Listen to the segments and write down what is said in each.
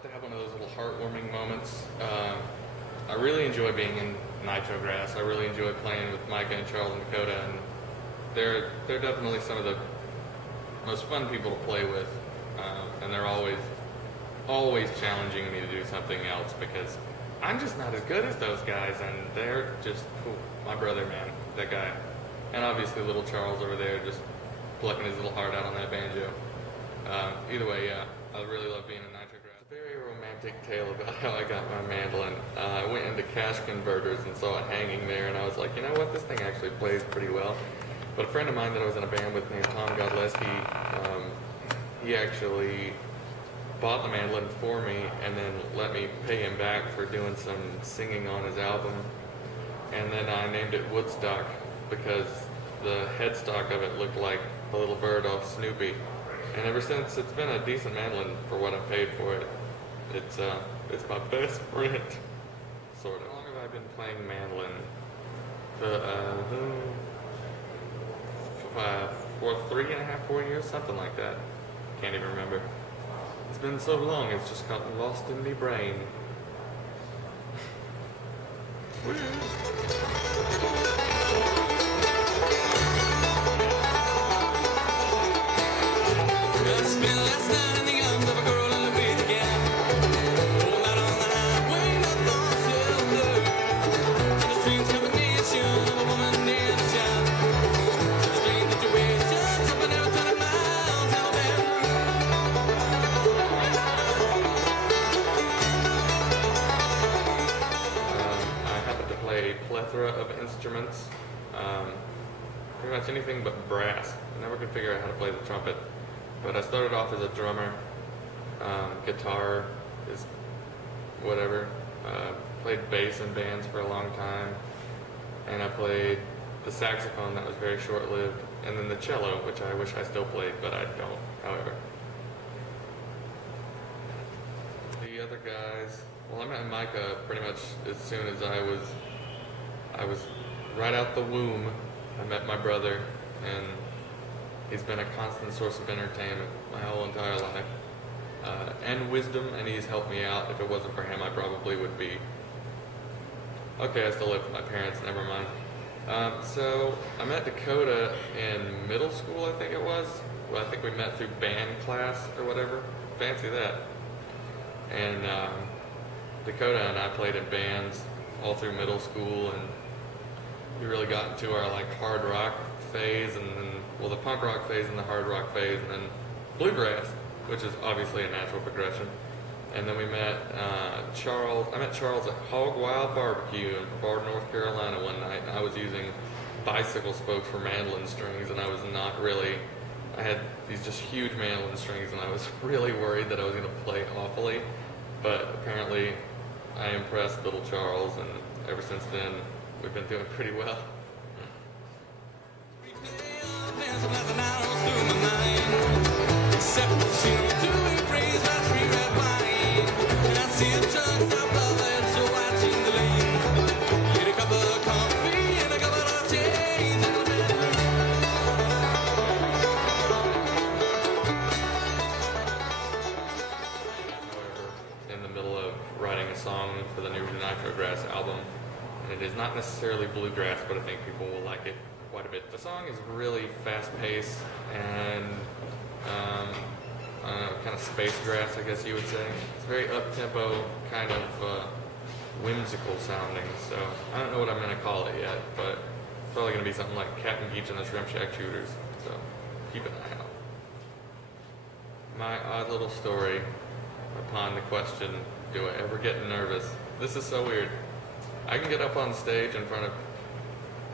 have to have one of those little heartwarming moments. I really enjoy being in Nitrograss. I really enjoy playing with Micah and Charles and Dakota, and they're definitely some of the most fun people to play with, and they're always challenging me to do something else because I'm just not as good as those guys, and they're just cool. My brother, man, that guy, and obviously little Charles over there just plucking his little heart out on that banjo. Either way, yeah, I really love being in Nitrograss. It's a very romantic tale about how I got my mandolin. I went into cash converters and saw it hanging there, and I was like, you know what, this thing actually plays pretty well. But a friend of mine that I was in a band with named Tom Godleski, he actually bought the mandolin for me and then let me pay him back for doing some singing on his album. And then I named it Woodstock because the headstock of it looked like a little bird off Snoopy. And ever since, it's been a decent mandolin for what I paid for it. It's my best friend, sort of. How long have I been playing mandolin? For 3.5, 4 years, something like that. Can't even remember. It's been so long, it's just gotten lost in my brain. Plethora of instruments, pretty much anything but brass. I never could figure out how to play the trumpet, but I started off as a drummer. Guitar is whatever. Played bass in bands for a long time, and I played the saxophone. That was very short-lived, and then the cello, which I wish I still played, but I don't, however. The other guys, well, I met Micah pretty much as soon as I was right out the womb. I met my brother, and he's been a constant source of entertainment my whole entire life, and wisdom, and he's helped me out. If it wasn't for him, I probably would be... Okay, I still live with my parents, never mind. So, I met Dakota in middle school, I think it was. Well, I think we met through band class or whatever. Fancy that. And Dakota and I played in bands all through middle school, and we really got into our like hard rock phase, and then, well, the punk rock phase and the hard rock phase, and then bluegrass, which is obviously a natural progression. And then we met Charles. I met Charles at Hog Wild Barbecue in Brevard, North Carolina one night, and I was using bicycle spokes for mandolin strings, and I was not really... I had these just huge mandolin strings, and I was really worried that I was going to play awfully, but apparently I impressed little Charles, and ever since then we've been doing pretty well. In the middle of writing a song for the new Nitrograss album, and it is not necessarily bluegrass, but I think people will like it quite a bit. The song is really fast-paced and kind of space grass, I guess you would say. It's very up-tempo, kind of whimsical sounding, so I don't know what I'm going to call it yet, but it's probably going to be something like Captain Geach and the Shrimp Shack Shooters, so keep an eye out. My odd little story upon the question, do I ever get nervous? This is so weird. I can get up on stage in front of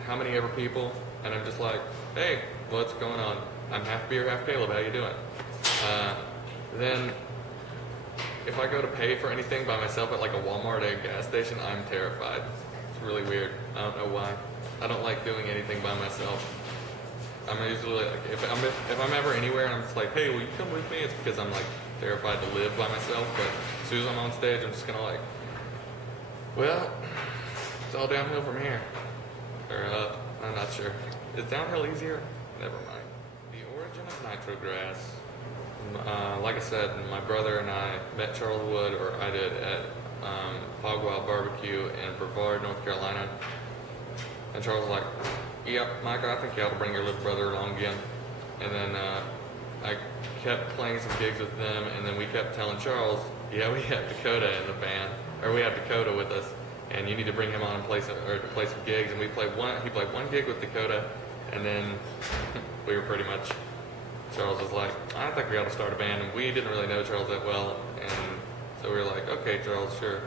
how many ever people, and I'm just like, hey, what's going on? I'm half beer, half Caleb, how you doing? Then, if I go to pay for anything by myself at like a Walmart or a gas station, I'm terrified. It's really weird. I don't know why. I don't like doing anything by myself. I'm usually like, if I'm ever anywhere and I'm just like, hey, will you come with me? It's because I'm like terrified to live by myself, but as soon as I'm on stage, I'm just gonna like, well, it's all downhill from here. Or up, I'm not sure. Is downhill easier? Never mind. The origin of Nitrograss. Like I said, my brother and I met Charles Wood, or I did, at Hog Wild Barbecue in Brevard, North Carolina. And Charles was like, "Yeah, Micah, I think you ought to bring your little brother along again." And then I kept playing some gigs with them, and then we kept telling Charles, "Yeah, we have Dakota in the band, or we have Dakota with us, and you need to bring him on and play some gigs." And he played one gig with Dakota, and then we were pretty much, Charles was like, "I think we ought to start a band," and we didn't really know Charles that well, and so we were like, "Okay, Charles, sure."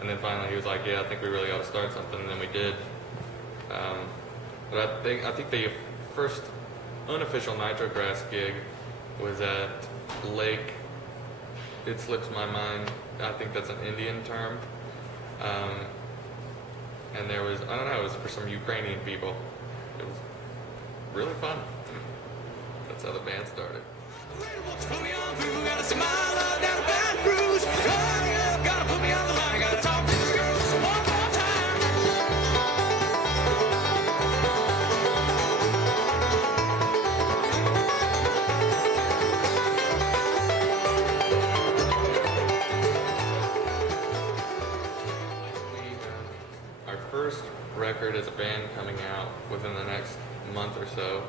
And then finally he was like, "Yeah, I think we really ought to start something," and then we did. But I think the first unofficial Nitrograss gig was at Lake, it slips my mind, I think that's an Indian term. And there was, I don't know, it was for some Ukrainian people. It was really fun. That's how the band started. Our first record as a band coming out within the next month or so.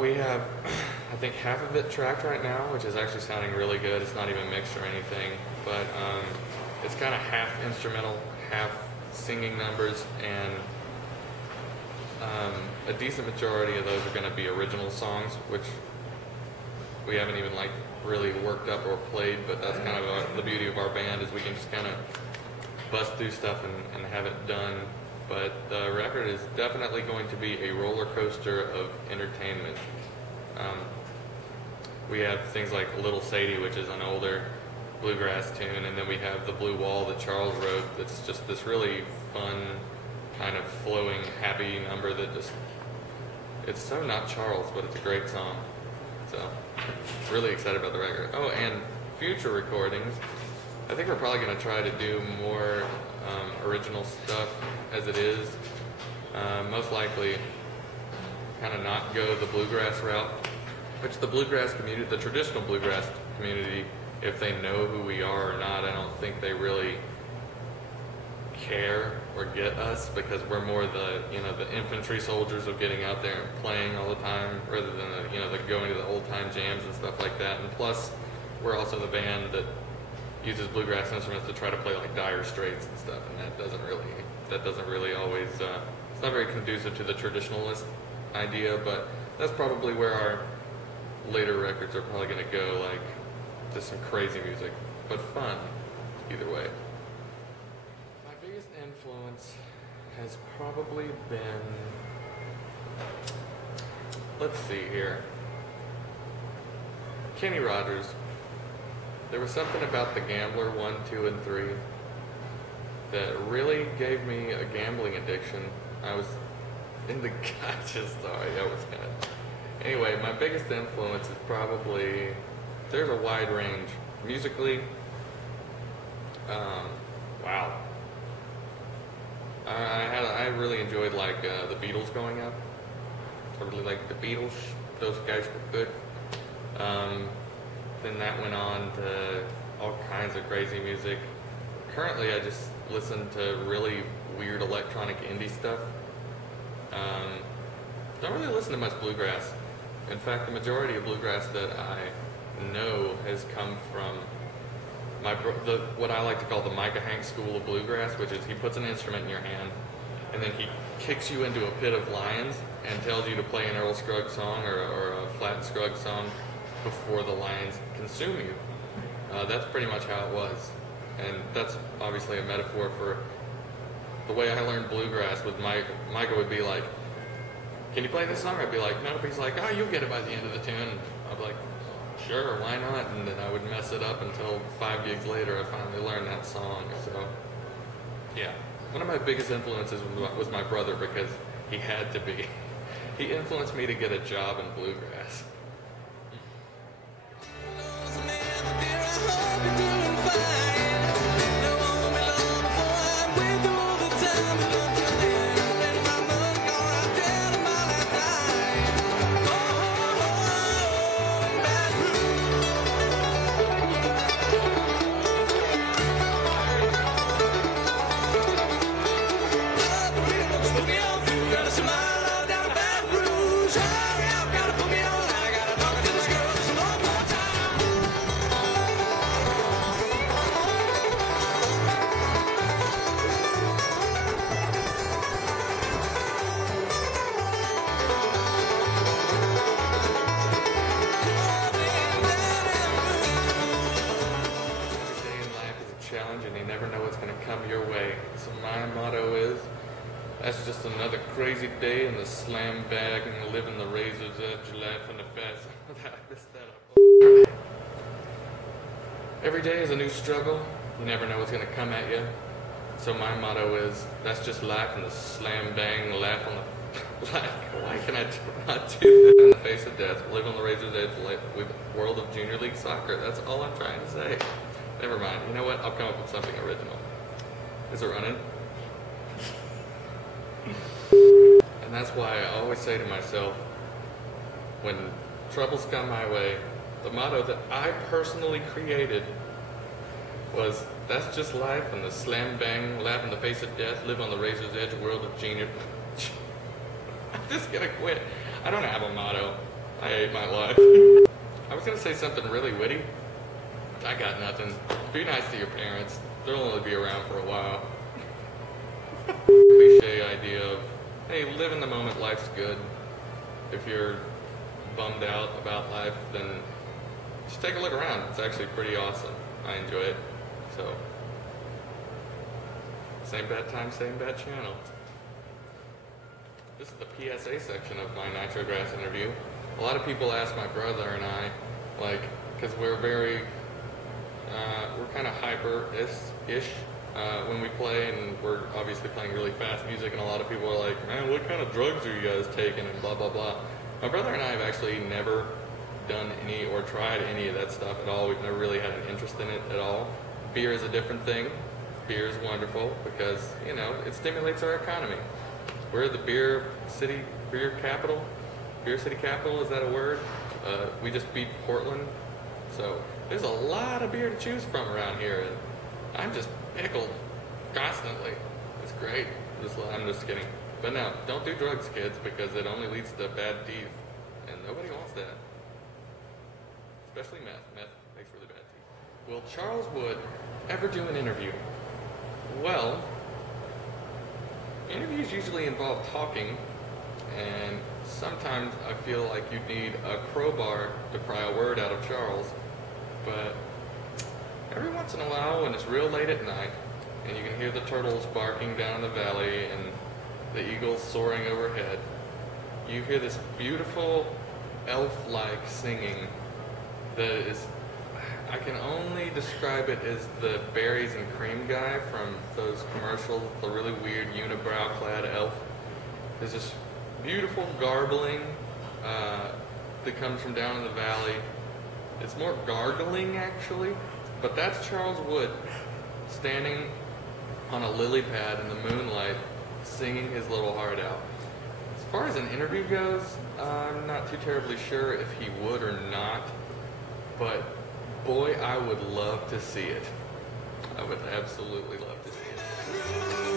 We have, I think, half of it tracked right now, which is actually sounding really good. It's not even mixed or anything, but it's kind of half instrumental, half singing numbers, and a decent majority of those are going to be original songs, which we haven't even like really worked up or played, but that's kind of the beauty of our band, is we can just kind of bust through stuff and have it done. But the record is definitely going to be a roller coaster of entertainment. We have things like Little Sadie, which is an older bluegrass tune, and then we have The Blue Wall that Charles wrote that's just this really fun, kind of flowing, happy number that just, it's so not Charles, but it's a great song. So, really excited about the record. Oh, and future recordings. I think we're probably going to try to do more original stuff as it is. Most likely kind of not go the bluegrass route, which the bluegrass community, the traditional bluegrass community, if they know who we are or not, I don't think they really care or get us, because we're more the, the infantry soldiers of getting out there and playing all the time, rather than the going to the old time jams and stuff like that. And plus, we're also the band that uses bluegrass instruments to try to play like Dire Straits and stuff, and that doesn't really always, it's not very conducive to the traditionalist idea. But that's probably where our later records are probably going to go, like just some crazy music, but fun either way. My biggest influence has probably been, let's see here, Kenny Rogers. There was something about The Gambler 1, 2, and 3 that really gave me a gambling addiction. I was in the gotcha, sorry, that was kind of... Anyway, my biggest influence is probably, there's a wide range. Musically, wow. I really enjoyed like the Beatles growing up. I really liked the Beatles. Those guys were good. Then that went on to all kinds of crazy music. Currently, I just listen to really weird electronic indie stuff. Don't really listen to much bluegrass. In fact, the majority of bluegrass that I know has come from what I like to call the Micah Hanks School of Bluegrass, which is he puts an instrument in your hand, and then he kicks you into a pit of lions and tells you to play an Earl Scruggs song or a Flat Scruggs song before the lions consume you. That's pretty much how it was. And that's obviously a metaphor for the way I learned bluegrass. With Micah would be like, "Can you play this song?" I'd be like, "Nope." He's like, "Oh, you'll get it by the end of the tune." I'd be like, "Sure, why not?" And then I would mess it up until 5 gigs later I finally learned that song. So, yeah. One of my biggest influences was my brother, because he had to be. He influenced me to get a job in bluegrass. motto is, that's just another crazy day in the slam bag and living the razor's edge life in the fast. I messed that up. Every day is a new struggle. You never know what's going to come at you. So my motto is, that's just life in the slam bang laugh on the... Like, why can I not do that in the face of death? Live on the razor's edge with world of junior league soccer. That's all I'm trying to say. Never mind. You know what? I'll come up with something original. Is it running? And that's why I always say to myself, when troubles come my way, the motto that I personally created was, that's just life and the slam bang, laugh in the face of death, live on the razor's edge, world of junior. I'm just gonna quit. I don't have a motto. I hate my life. I was gonna say something really witty. I got nothing. Be nice to your parents. They'll only be around for a while. Cliche idea of, hey, live in the moment, life's good. If you're bummed out about life, then just take a look around. It's actually pretty awesome. I enjoy it. So, same bad time, same bad channel. This is the PSA section of my Nitrograss interview. A lot of people ask my brother and I, like, because we're kind of hyper-ish when we play, and we're obviously playing really fast music, and a lot of people are like, man, what kind of drugs are you guys taking, and blah, blah, blah. My brother and I have actually never done any or tried any of that stuff at all. We've never really had an interest in it at all. Beer is a different thing. Beer is wonderful because, you know, it stimulates our economy. We're the beer city capital. Beer city capital, is that a word? We just beat Portland. So there's a lot of beer to choose from around here, and I'm just pickled constantly. It's great. I'm just kidding. But no, don't do drugs, kids, because it only leads to bad teeth, and nobody wants that. Especially meth. Meth makes really bad teeth. Will Charles Wood ever do an interview? Well, interviews usually involve talking, and sometimes I feel like you need a crowbar to pry a word out of Charles, but every once in a while when it's real late at night and you can hear the turtles barking down the valley and the eagles soaring overhead, you hear this beautiful elf-like singing that is, I can only describe it as the berries and cream guy from those commercials, the really weird unibrow-clad elf. There's this beautiful garbling that comes from down in the valley. It's more gargling, actually, but that's Charles Wood standing on a lily pad in the moonlight, singing his little heart out. As far as an interview goes, I'm not too terribly sure if he would or not, but boy, I would love to see it. I would absolutely love to see it.